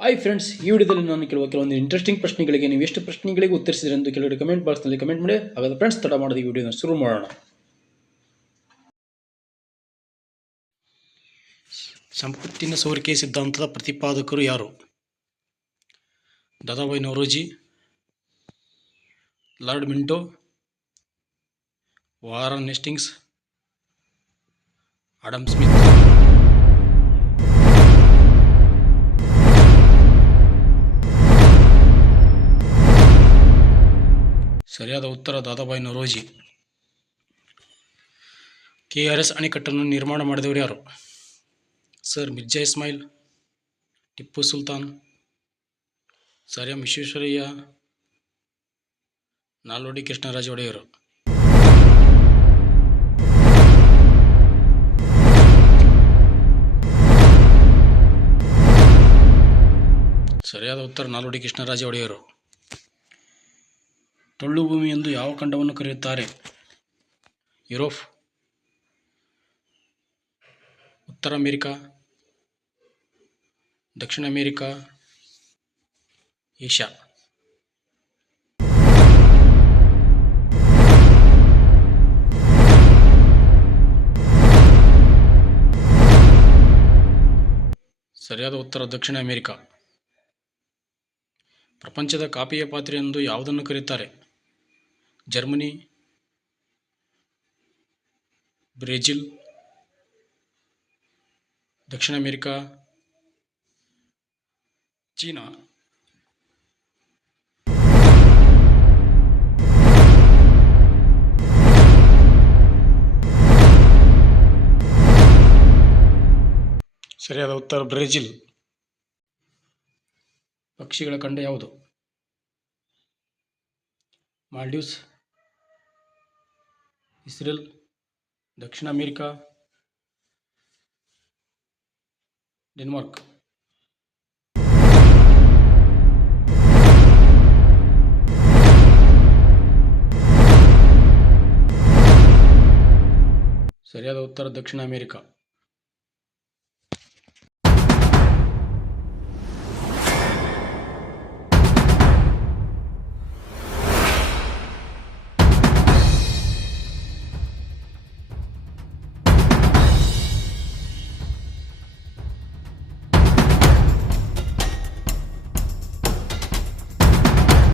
Hi friends, ಈ ವಿಡಿಯೋದಲ್ಲಿ ನಾನು ಕೆಲವೊಂದು ಇಂಟ್ರೆಸ್ಟಿಂಗ್ ಪ್ರಶ್ನೆಗಳಿಗೆ ನೀವು ಎಷ್ಟು ಪ್ರಶ್ನೆಗಳಿಗೆ ಉತ್ತರಿಸಿದ್ರೆ ಎಂದು ಕೆಲವರು ಕಮೆಂಟ್ ಬಾಕ್ಸ್ನಲ್ಲಿ ಕಮೆಂಟ್ ಮಾಡಿ. ಹಾಗಾದ್ರೆ ಫ್ರೆಂಡ್ಸ್, ತಡ ಮಾಡದ ಈ ವಿಡಿಯೋನ ಶುರು ಮಾಡೋಣ. ಸಂಪತ್ತಿನ ಸೋರಿಕೆ ಸಿದ್ಧಾಂತದ ಪ್ರತಿಪಾದಕರು ಯಾರು? Dadabhai Naoroji, Lord Minto, Warren Hastings, Adam Smith. ಸರಿಯಾದ ಉತ್ತರ ದಾದಾಬಾಯಿ ನೌರೋಜಿ. KRS ಅಣೆಕಟ್ಟನ್ನು ನಿರ್ಮಾಣ ಮಾಡಿದವರು ಯಾರು? Sir Mirza Ismail, Tipu Sultan, sir M Visvesvaraya, Nalvadi Krishnaraja Wodeyar. ಸರಿಯಾದ ಉತ್ತರ ನಾಲ್ವಡಿ ಕೃಷ್ಣರಾಜ ಒಡೆಯರು. ಟೊಳ್ಳು ಭೂಮಿ ಎಂದು ಯಾವ ಖಂಡವನ್ನು ಕರೆಯುತ್ತಾರೆ? ಯುರೋಪ್, ಉತ್ತರ ಅಮೆರಿಕ, ದಕ್ಷಿಣ ಅಮೆರಿಕ, ಏಷ್ಯಾ. ಸರಿಯಾದ ಉತ್ತರ ದಕ್ಷಿಣ ಅಮೆರಿಕ. ಪ್ರಪಂಚದ ಕಾಫಿಯ ಪಾತ್ರೆ ಎಂದು ಯಾವುದನ್ನು ಕರೆಯುತ್ತಾರೆ? ಜರ್ಮನಿ, ಬ್ರೆಜಿಲ್, ದಕ್ಷಿಣ ಅಮೆರಿಕ, ಚೀನಾ. ಸರಿಯಾದ ಉತ್ತರ ಬ್ರೆಜಿಲ್. ಪಕ್ಷಿಗಳ ಖಂಡ ಯಾವುದು? ಮಾಲ್ಡೀವ್ಸ್, ಇಸ್ರೇಲ್, ದಕ್ಷಿಣ ಅಮೆರಿಕ, ಡೆನ್ಮಾರ್ಕ್. ಸರಿಯಾದ ಉತ್ತರ ದಕ್ಷಿಣ ಅಮೆರಿಕ.